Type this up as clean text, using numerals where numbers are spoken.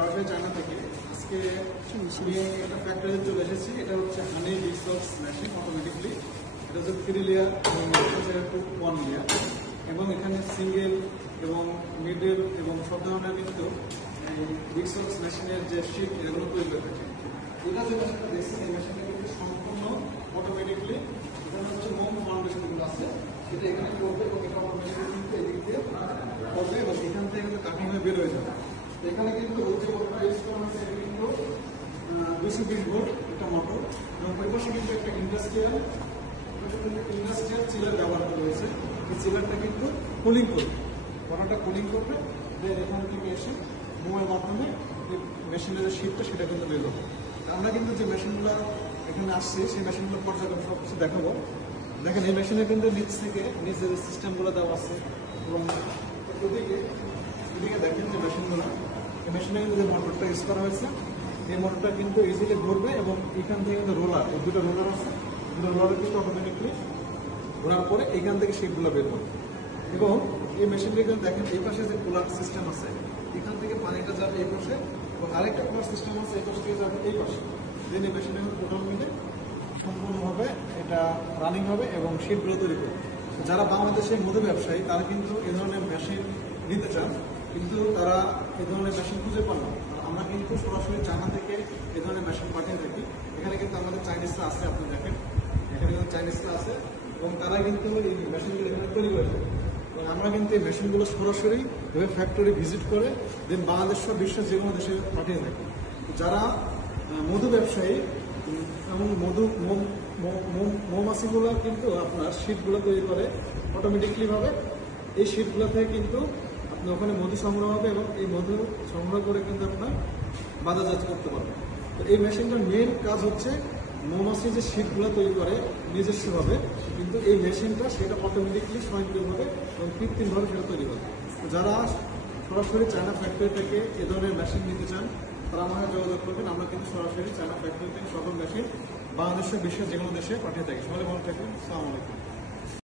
সরাসরি চায়না থেকে আজকে আমি একটা ফ্যাক্টরিতে চলে এসেছি। এটা হচ্ছে হানি ডিসবক্স মেশিন অটোমেটিকলি। এটা হচ্ছে 3 লেয়ার এবং 1 লেয়ার, এবং এখানে সিঙ্গেল এবং মিডল এবং সব ধরনের কিন্তু ডিসবক্স মেশিনের যে শিট এগুলো তৈরি করে থাকে। এটা যে মেশিনটা দেখছেন, এই মেশিনটা কিন্তু সম্পূর্ণ অটোমেটিকলি। এখানে হচ্ছে মোম ফাউন্ডেশনগুলো আছে, সেটা এখানে করবে এবং এটা অটোমেটিকলি কিন্তু এদিক দিয়ে করবে এবং এখান থেকে কিন্তু কাটিং হয়ে বের হয়ে যাবে। এখানে কিন্তু যে মোটরটা ইউজ করা হয়েছে এটা কিন্তু 220 ভোল্ট একটা মোটর, এবং ওই পাশে কিন্তু একটা ইন্ডাস্ট্রিয়াল চিলার ব্যবহার করা হয়েছে। এই চিলারটা কিন্তু কুলিং করবে, ওনাটা কুলিং করবে, দেন এখান থেকে এসে মোমের মাধ্যমে মেশিনের যে শীতটা সেটা কিন্তু বের হবে। আমরা কিন্তু যে মেশিনগুলো এখানে আসছে সেই মেশিনগুলো পর্যায়ক্রমে সব কিছু দেখাবো। দেখেন এই মেশিনে কিন্তু নিচ থেকে নিচের সিস্টেমগুলো দেওয়া আছে, এবং ওদিকে দেখেন যে মেশিনগুলো, এই মেশিনে কিন্তু যে মোটরটা ইউজ করা হয়েছে এই মোটরটা কিন্তু ইজিলি ঘুরবে, এবং এখান থেকে কিন্তু রোলার, দুটো রোলার আছে, দুটো রোলার কিন্তু অটোমেটিকলি ঘোরার পরে এইখান থেকে শীটগুলো বের হবে। এবং এই মেশিনটি কিন্তু দেখেন এই পাশে যে কুলার সিস্টেম আছে, এখান থেকে পানিটা যাবে এই পাশে, এবং আরেকটা কুলার সিস্টেম আছে এই পাশ থেকে যাবে এই পাশে। দেন এই মেশিনে টোটাল মিলে সম্পূর্ণভাবে এটা রানিং হবে এবং শীটগুলো তৈরি করবে। যারা বাংলাদেশে মধু ব্যবসায়ী তারা কিন্তু এই ধরনের মেশিন নিতে চান, কিন্তু তারা এই ধরনের মেশিন খুঁজে পান না। আমরা কিন্তু সরাসরি চায়না থেকে এই ধরনের মেশিন পাঠিয়ে থাকি। এখানে কিন্তু আমাদের চাইনিজরা আছে, আপনি দেখেন এখানে কিন্তু চাইনিজরা আছে, এবং তারা কিন্তু এই মেশিনগুলো এখানে তৈরি করে থাকে। এবং আমরা কিন্তু এই মেশিনগুলো সরাসরি ফ্যাক্টরি ভিজিট করে দেন বাংলাদেশ সহ বিশ্বের যে কোনো দেশে পাঠিয়ে থাকি। যারা মধু ব্যবসায়ী এবং মৌমাছিগুলো কিন্তু আপনার শীটগুলো তৈরি করে অটোমেটিকলি ভাবে। এই শীটগুলো থেকে কিন্তু আপনি ওখানে মধু সংগ্রহ হবে, এবং এই মধু সংগ্রহ করে কিন্তু আপনার বাজারজাত করতে পারবেন। তো এই মেশিনটার মেন কাজ হচ্ছে মৌমাছি যে শীটগুলো তৈরি করে নিজস্বভাবে, কিন্তু এই মেশিনটা সেটা অটোমেটিকলি স্বয়ংক্রিয়ভাবে এবং কৃত্রিমভাবে সেটা তৈরি করে। যারা সরাসরি চায়না ফ্যাক্টরি থেকে এ ধরনের মেশিন নিতে চান তারা আমাকে যোগাযোগ করবেন। আমরা কিন্তু সরাসরি চায়না ফ্যাক্টরি থেকে সকল মেশিন বাংলাদেশের বিশ্বের যে কোনো দেশে পাঠিয়ে থাকি। সবাই ভালো থাকবেন। আসসালামু আলাইকুম।